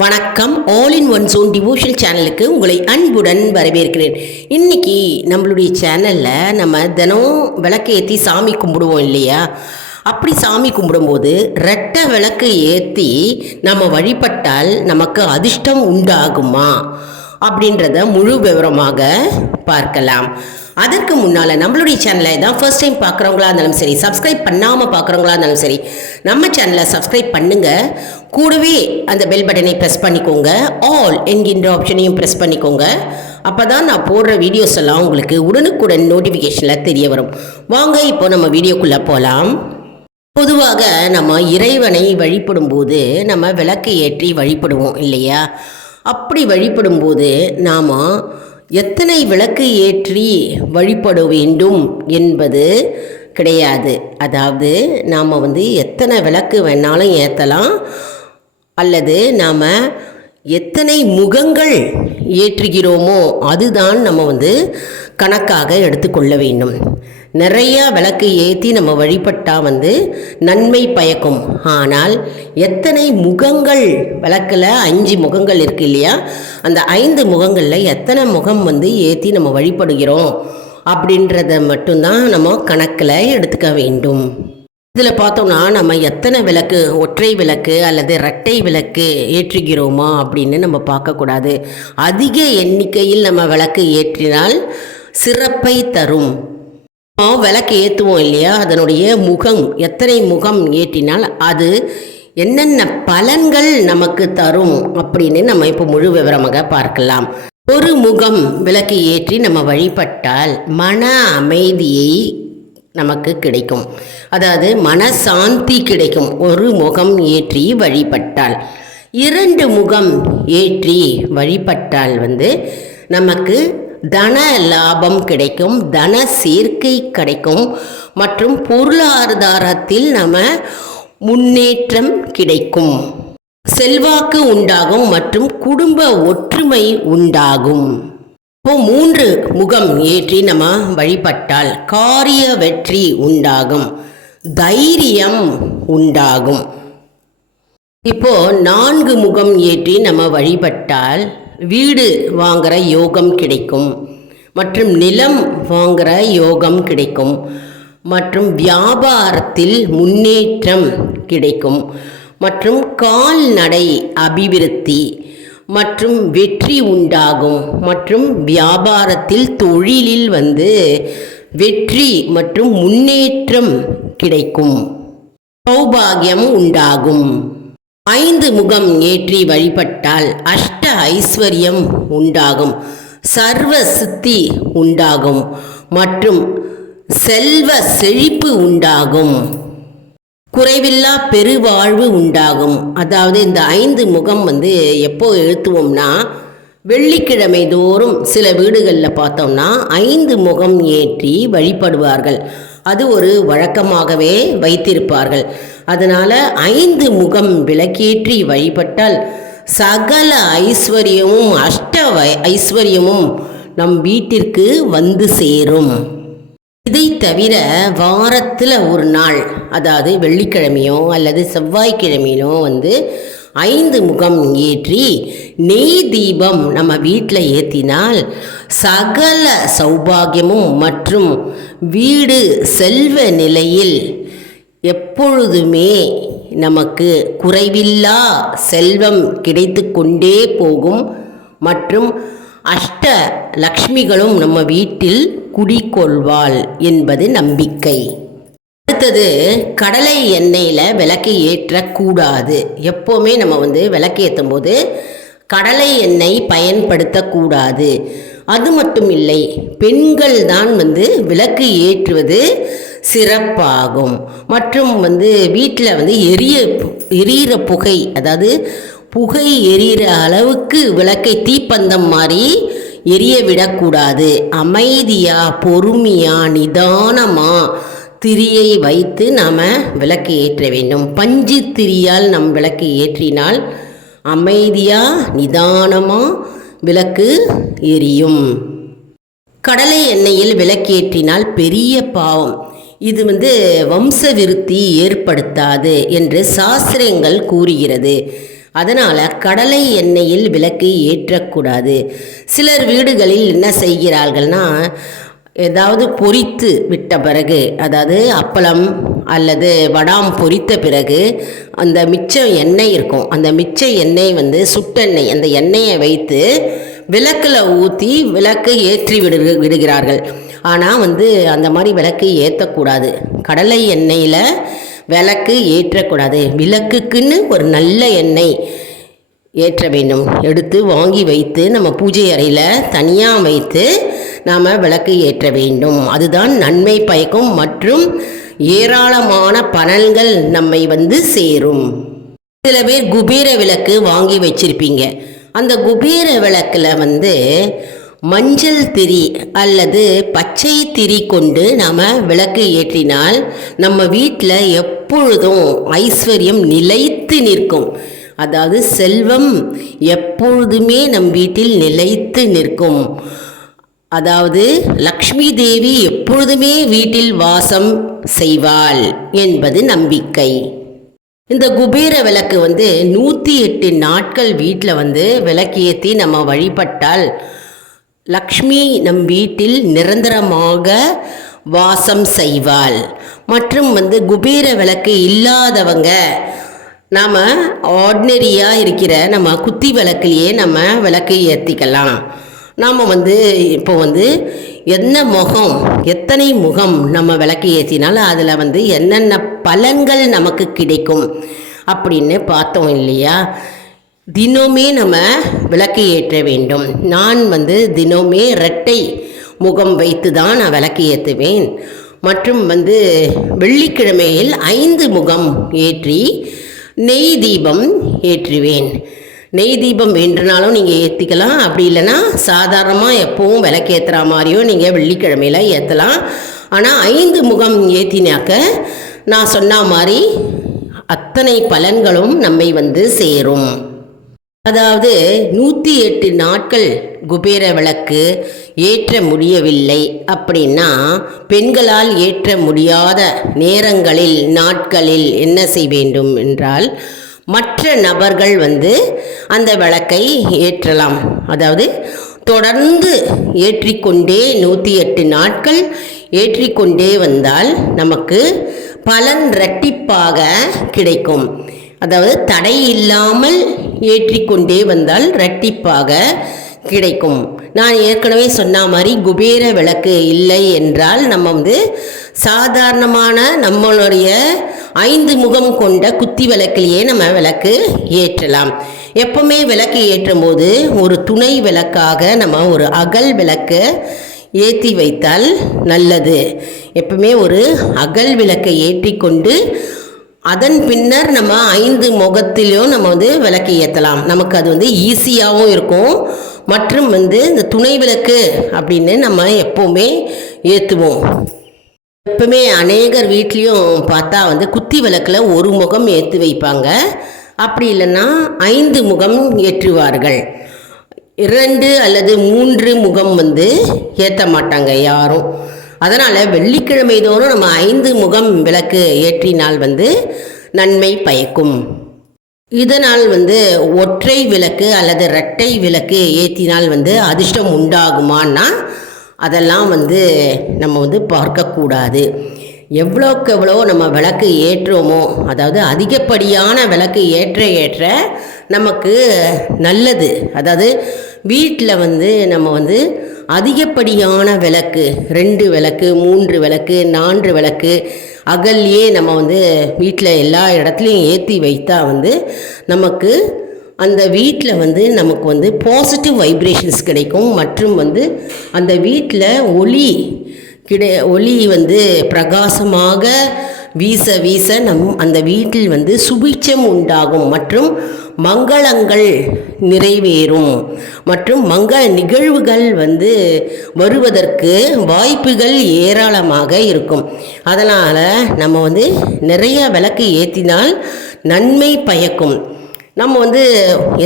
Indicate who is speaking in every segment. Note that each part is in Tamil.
Speaker 1: வணக்கம். All in one zone devotion சேனலுக்கு உங்களை அன்புடன் வரவேற்கிறேன். இன்னைக்கு நம்மளுடைய சேனலில் நம்ம தினம் விளக்கு ஏற்றி சாமி கும்பிடுவோம் இல்லையா? அப்படி சாமி கும்பிடும்போது ரெட்டை விளக்கு ஏற்றி நம்ம வழிபட்டால் நமக்கு அதிர்ஷ்டம் உண்டாகுமா? அப்படின்றத முழு விவரமாக பார்க்கலாம். அதற்கு முன்னால் நம்மளுடைய சேனலை தான் ஃபர்ஸ்ட் டைம் பார்க்குறவங்களா இருந்தாலும் சரி சப்ஸ்கிரைப் பண்ணாமல் பார்க்குறவங்களா இருந்தாலும் சரி நம்ம சேனலை சப்ஸ்கிரைப் பண்ணுங்கள் கூடவே அந்த பெல் பட்டனை ப்ரெஸ் பண்ணிக்கோங்க. ஆல் என்கின்ற ஆப்ஷனையும் ப்ரெஸ் பண்ணிக்கோங்க. அப்போ தான் நான் போடுற வீடியோஸ் எல்லாம் உங்களுக்கு உடனுக்குடன் நோட்டிஃபிகேஷனில் தெரிய வரும். வாங்க இப்போ நம்ம வீடியோக்குள்ளே போகலாம் பொதுவாக நம்ம இறைவனை வழிபடும்போது நம்ம விளக்கு ஏற்றி வழிபடுவோம் இல்லையா? அப்படி வழிபடும்போது நாம் எத்தனை விளக்கு ஏற்றி வழிபட வேண்டும் என்பது கிடையாது. அதாவது நாம் வந்து எத்தனை விளக்கு வேணாலும் ஏற்றலாம் அல்லது நாம் எத்தனை முகங்கள் ஏற்றுகிறோமோ அதுதான் நம்ம வந்து கணக்காக எடுத்துக்கொள்ள வேண்டும். நிறையா விளக்கு ஏற்றி நம்ம வழிபட்டால் வந்து நன்மை பயக்கும். ஆனால் எத்தனை முகங்கள் விளக்கில் அஞ்சு முகங்கள் இருக்கு இல்லையா? அந்த ஐந்து முகங்களில் எத்தனை முகம் வந்து ஏற்றி நம்ம வழிபடுகிறோம்? அப்படின்றத மட்டும்தான் நம்ம கணக்கில் எடுத்துக்க வேண்டும். இதில் பார்த்தோம்னா நம்ம எத்தனை விளக்கு ஒற்றை விளக்கு அல்லது இரட்டை விளக்கு ஏற்றுகிறோமா அப்படின்னு நம்ம பார்க்கக்கூடாது. அதிக எண்ணிக்கையில் நம்ம விளக்கு ஏற்றினால் சிறப்பை தரும். விளக்கு ஏற்றுவோம் இல்லையா? அதனுடைய முகம் எத்தனை முகம் ஏற்றினால் அது என்னென்ன பலன்கள் நமக்கு தரும் அப்படின்னு நம்ம இப்போ முழு விவரமாக பார்க்கலாம். ஒரு முகம் விளக்கு ஏற்றி நம்ம வழிபட்டால் மன அமைதியை நமக்கு கிடைக்கும். அதாவது மனசாந்தி கிடைக்கும். ஒரு முகம் ஏற்றி வழிபட்டால். இரண்டு முகம் ஏற்றி வழிபட்டால் வந்து நமக்கு தன லாபம் கிடைக்கும் தன சேர்க்கை கிடைக்கும் மற்றும் பொருளாதாரத்தில் நம்ம முன்னேற்றம் கிடைக்கும். செல்வாக்கு உண்டாகும் மற்றும் குடும்ப ஒற்றுமை உண்டாகும். இப்போ மூன்று முகம் ஏற்றி நம்ம வழிபட்டால் காரிய வெற்றி உண்டாகும் தைரியம் உண்டாகும். இப்போ நான்கு முகம் ஏற்றி நம்ம வழிபட்டால் வீடு வாங்குற யோகம் கிடைக்கும் மற்றும் நிலம் வாங்குற யோகம் கிடைக்கும் மற்றும் வியாபாரத்தில் முன்னேற்றம் கிடைக்கும் மற்றும் கால்நடை அபிவிருத்தி மற்றும் வெற்றி உண்டாகும். மற்றும் வியாபாரத்தில் தொழிலில் வந்து வெற்றி மற்றும் முன்னேற்றம் கிடைக்கும். சௌபாகியம் உண்டாகும். ஐந்து முகம் ஏற்றி வழிபட்டால் அஷ்ட ஐஸ்வர்யம் உண்டாகும். சர்வ சித்தி உண்டாகும். மற்றும் செல்வ செழிப்பு உண்டாகும். குறைவில்லா பெருவாழ்வு உண்டாகும். அதாவது இந்த ஐந்து முகம் வந்து எப்போ எழுத்துவோம்னா வெள்ளிக்கிழமை தோறும் சில வீடுகளில் பார்த்தோம்னா ஐந்து முகம் ஏற்றி வழிபடுவார்கள். அது ஒரு வழக்கமாகவே வைத்திருப்பார்கள். அதனால் ஐந்து முகம் விளக்கேற்றி வழிபட்டால் சகல ஐஸ்வர்யமும் அஷ்ட ஐஸ்வர்யமும் நம் வீட்டிற்கு வந்து சேரும். இதை தவிர வாரத்தில் ஒரு நாள் அதாவது வெள்ளிக்கிழமையோ அல்லது செவ்வாய்க்கிழமையிலோ வந்து ஐந்து முகம் ஏற்றி நெய் தீபம் நம்ம வீட்டில் ஏற்றினால் சகல சௌபாகியமும் மற்றும் வீடு செல்வ நிலையில் எப்பொழுதுமே நமக்கு குறைவில்லா செல்வம் கிடைத்து கொண்டே போகும் மற்றும் அஷ்ட லக்ஷ்மிகளும் நம்ம வீட்டில் குடிக்கொள்வாள் என்பது நம்பிக்கை. அடுத்தது கடலை எண்ணெயில் விளக்கு ஏற்றக்கூடாது. எப்போவுமே நம்ம வந்து விளக்கு ஏற்றும் போது கடலை எண்ணெய் பயன்படுத்தக்கூடாது. அது மட்டும் இல்லை பெண்கள் தான் வந்து விளக்கு ஏற்றுவது சிறப்பாகும். மற்றும் வந்து வீட்டில் வந்து எரிய எரியிற புகை அதாவது புகை எரியிற அளவுக்கு விளக்கை தீப்பந்தம் மாதிரி எரிய விடக்கூடாது அமைதியாக பொறுமையாக நிதானமாக திரியை வைத்து நாம் விளக்கு ஏற்ற வேண்டும். பஞ்சு திரியால் நம் விளக்கு ஏற்றினால் அமைதியாக நிதானமாக விளக்கு எரியும். கடலை எண்ணெயில் விளக்கேற்றினால் பெரிய பாவம். இது வந்து வம்ச விருத்தி ஏற்படுத்தாது என்று சாஸ்திரங்கள் கூறுகிறது. அதனால் கடலை எண்ணெயில் விளக்கு ஏற்றக்கூடாது. சிலர் வீடுகளில் என்ன செய்கிறார்கள்னா ஏதாவது பொரித்து விட்ட பிறகு அதாவது அப்பளம் அல்லது வடாம் பொரித்த பிறகு அந்த மிச்சம் எண்ணெய் இருக்கும். அந்த மிச்ச எண்ணெய் வந்து சுட்டெண்ணெய் அந்த எண்ணெயை வைத்து விளக்கில் ஊற்றி விளக்கு ஏற்றி விடு விடுகிறார்கள். ஆனால் வந்து அந்த மாதிரி விளக்கு ஏற்றக்கூடாது கடலை எண்ணெயில் விளக்கு ஏற்றக்கூடாது. விளக்குக்குன்னு ஒரு நல்ல எண்ணெய் ஏற்ற வேண்டும். எடுத்து வாங்கி வைத்து நம்ம பூஜை அறையில் தனியாக வைத்து நாம் விளக்கு ஏற்ற வேண்டும். அதுதான் நன்மை பயக்கும் மற்றும் ஏராளமான பலன்கள் நம்மை வந்து சேரும். சில பேர் குபேர விளக்கு வாங்கி வச்சிருப்பீங்க. அந்த குபேர விளக்கில் வந்து மஞ்சள் திரி அல்லது பச்சை திரி கொண்டு நாம் விளக்கு ஏற்றினால் நம்ம வீட்டில் எப்பொழுதும் ஐஸ்வர்யம் நிலைத்து நிற்கும். அதாவது செல்வம் எப்பொழுதுமே நம் வீட்டில் நிலைத்து நிற்கும். அதாவது லக்ஷ்மி தேவி எப்பொழுதுமே வீட்டில் வாசம் செய்வாள் என்பது நம்பிக்கை. இந்த குபேர விளக்கு வந்து நூற்றி எட்டு நாட்கள் வீட்டில் வந்து விளக்கேற்றி நம்ம வழிபட்டால் லக்ஷ்மி நம் வீட்டில் நிரந்தரமாக வாசம் செய்வாள். மற்றும் வந்து குபேர விளக்கு இல்லாதவங்க நாம் ஆர்டினரியாக இருக்கிற நம்ம குத்தி விளக்குலேயே நம்ம விளக்கு ஏற்றிக்கலாம் நாம் வந்து இப்போ வந்து என்ன முகம் எத்தனை முகம் நம்ம விளக்கு ஏற்றினாலும் அதில் வந்து என்னென்ன பலன்கள் நமக்கு கிடைக்கும் அப்படின்னு பார்த்தோம் இல்லையா? தினமே நம்ம விளக்கு ஏற்ற வேண்டும். நான் வந்து தினமே இரட்டை முகம் வைத்து தான் நான் விளக்கு ஏற்றுவேன். மற்றும் வந்து வெள்ளிக்கிழமையில் ஐந்து முகம் ஏற்றி நெய் தீபம் ஏற்றுவேன். நெய் தீபம் வேண்டுனாலும் நீங்கள் ஏற்றிக்கலாம் அப்படி இல்லைன்னா சாதாரணமாக எப்போவும் விளக்கேற்றுற மாதிரியும் நீங்கள் வெள்ளிக்கிழமையில் ஏற்றலாம் ஆனால் ஐந்து முகம் ஏற்றினாக்க நான் சொன்ன மாதிரி அத்தனை பலன்களும் நம்மை வந்து சேரும். அதாவது நூற்றி எட்டு நாட்கள் குபேர விளக்கு ஏற்ற முடியவில்லை அப்படின்னா பெண்களால் ஏற்ற முடியாத நேரங்களில் நாட்களில் என்ன செய்ய வேண்டும் என்றால் மற்ற நபர்கள் வந்து அந்த விளக்கை ஏற்றலாம். அதாவது தொடர்ந்து ஏற்றிக்கொண்டே நூற்றி எட்டு நாட்கள் ஏற்றிக்கொண்டே வந்தால் நமக்கு பலன் இரட்டிப்பாக கிடைக்கும். அதாவது தடை இல்லாமல் ஏற்றிக்கொண்டே வந்தால் இரட்டிப்பாக கிடைக்கும். நான் ஏற்கனவே சொன்ன மாதிரி குபேர விளக்கு இல்லை என்றால் நம்ம வந்து சாதாரணமான நம்மளுடைய ஐந்து முகம் கொண்ட குத்தி விளக்கிலேயே நம்ம விளக்கு ஏற்றலாம். எப்பவுமே விளக்கு ஏற்றும் போது ஒரு துணை விளக்காக நம்ம ஒரு அகல் விளக்கு ஏற்றி வைத்தால் நல்லது. எப்பவுமே ஒரு அகல் விளக்கை ஏற்றி கொண்டு அதன் பின்னர் நம்ம ஐந்து முகத்திலையும் நம்ம வந்து விளக்கு ஏற்றலாம் நமக்கு அது வந்து ஈஸியாகவும் இருக்கும். மற்றும் வந்து இந்த துணை விளக்கு அப்படின்னு நம்ம எப்போவுமே ஏற்றுவோம் எப்பவுமே அநேகர் வீட்லேயும் பார்த்தா வந்து குத்தி விளக்கில் ஒரு முகம் ஏற்றி வைப்பாங்க. அப்படி இல்லைன்னா ஐந்து முகம் ஏற்றுவார்கள். இரண்டு அல்லது மூன்று முகம் வந்து ஏற்ற மாட்டாங்க யாரும். அதனால் வெள்ளிக்கிழமை தோறும் நம்ம ஐந்து முகம் விளக்கு ஏற்றினால் வந்து நன்மை பயக்கும். இதனால் வந்து ஒற்றை விளக்கு அல்லது இரட்டை விளக்கு ஏற்றினால் வந்து அதிர்ஷ்டம் உண்டாகுமான்னா அதெல்லாம் வந்து நம்ம வந்து பார்க்கக்கூடாது. எவ்வளோக்கு எவ்வளோ நம்ம விளக்கு ஏற்றுவோமோ அதாவது அதிகப்படியான விளக்கு ஏற்ற ஏற்ற நமக்கு நல்லது. அதாவது வீட்டில் வந்து நம்ம வந்து அதிகப்படியான விளக்கு ரெண்டு விளக்கு மூன்று விளக்கு நான்கு விளக்கு அகல்லையே நம்ம வந்து வீட்டில் எல்லா இடத்துலையும் ஏற்றி வைத்தா வந்து நமக்கு அந்த வீட்டில் வந்து நமக்கு வந்து பாசிட்டிவ் வைப்ரேஷன்ஸ் கிடைக்கும். மற்றும் வந்து அந்த வீட்டில் ஒளி கிடை ஒளி வந்து பிரகாசமாக வீச வீச நம் அந்த வீட்டில் வந்து சுபிட்சம் உண்டாகும் மற்றும் மங்களங்கள் நிறைவேறும். மற்றும் மங்கள நிகழ்வுகள் வந்து வருவதற்கு வாய்ப்புகள் ஏராளமாக இருக்கும். அதனால் நம்ம வந்து நிறைய விளக்கு ஏற்றினால் நன்மை பயக்கும். நம்ம வந்து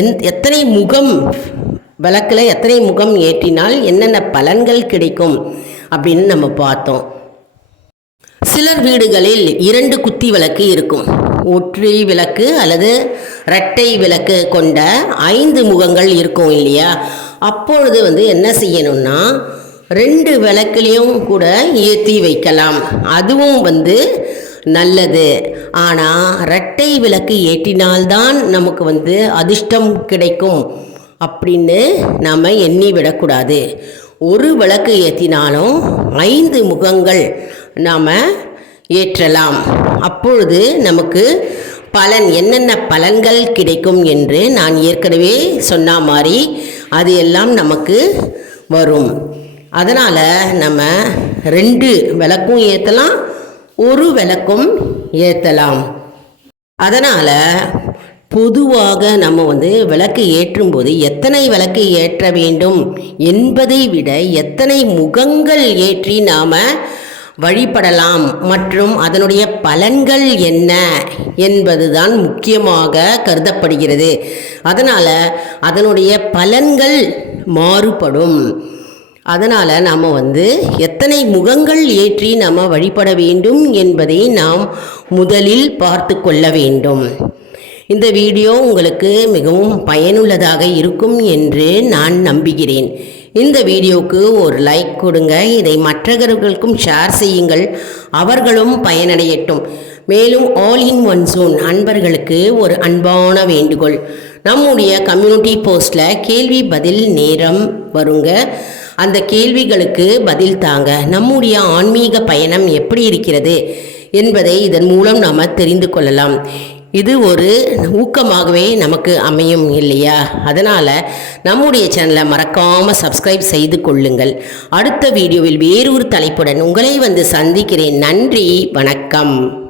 Speaker 1: எந் எத்தனை முகம் விளக்கில் எத்தனை முகம் ஏற்றினால் என்னென்ன பலன்கள் கிடைக்கும்? அப்படின்னு நம்ம பார்த்தோம். சிலர் வீடுகளில் இரண்டு குத்தி விளக்கு இருக்கும். ஒற்றை விளக்கு அல்லது இரட்டை விளக்கு கொண்ட ஐந்து முகங்கள் இருக்கும் இல்லையா? அப்பொழுது வந்து என்ன செய்யணும்னா ரெண்டு விளக்குலேயும் கூட ஏற்றி வைக்கலாம். அதுவும் வந்து நல்லது. ஆனால் இரட்டை விளக்கு ஏற்றினால்தான் நமக்கு வந்து அதிர்ஷ்டம் கிடைக்கும் அப்படின்னு நாம் எண்ணி விடக்கூடாது. ஒரு விளக்கு ஏற்றினாலும் ஐந்து முகங்கள் நாம் ஏற்றலாம். அப்பொழுது நமக்கு பலன் என்னென்ன பலன்கள் கிடைக்கும் என்று நான் ஏற்கனவே சொன்ன மாதிரி அது எல்லாம் நமக்கு வரும். அதனால் நம்ம ரெண்டு விளக்கும் ஏற்றலாம் ஒரு விளக்கும் ஏற்றலாம் அதனால் பொதுவாக நம்ம வந்து விளக்கு ஏற்றும்போது எத்தனை விளக்கு ஏற்ற வேண்டும் என்பதை விட எத்தனை முகங்கள் ஏற்றி நாம் வழிபடலாம் மற்றும் அதனுடைய பலன்கள் என்ன என்பதுதான் முக்கியமாக கருதப்படுகிறது. அதனால் அதனுடைய பலன்கள் மாறுபடும். அதனால் நாம் வந்து எத்தனை முகங்கள் ஏற்றி நாம் வழிபட வேண்டும் என்பதை நாம் முதலில் பார்த்து கொள்ள வேண்டும். இந்த வீடியோ உங்களுக்கு மிகவும் பயனுள்ளதாக இருக்கும் என்று நான் நம்புகிறேன். இந்த வீடியோவுக்கு ஒரு லைக் கொடுங்க. இதை மற்றவர்களுக்கும் ஷேர் செய்யுங்கள். அவர்களும் பயனடையட்டும். மேலும் ஆல் இன் ஒன் ஜோன் அன்பர்களுக்கு ஒரு அன்பான வேண்டுகோள். நம்முடைய கம்யூனிட்டி போஸ்டில் கேள்வி பதில் நேரம் வருங்க. அந்த கேள்விகளுக்கு பதில் தாங்க. நம்முடைய ஆன்மீக பயணம் எப்படி இருக்கிறது என்பதை இதன் மூலம் நாம் தெரிந்து கொள்ளலாம். இது ஒரு ஊக்கமாகவே நமக்கு அமையும் இல்லையா? அதனால் நம்முடைய சேனலை மறக்காமல் சப்ஸ்கிரைப் செய்து கொள்ளுங்கள். அடுத்த வீடியோவில் வேறொரு தலைப்புடன் உங்களை வந்து சந்திக்கிறேன். நன்றி வணக்கம்.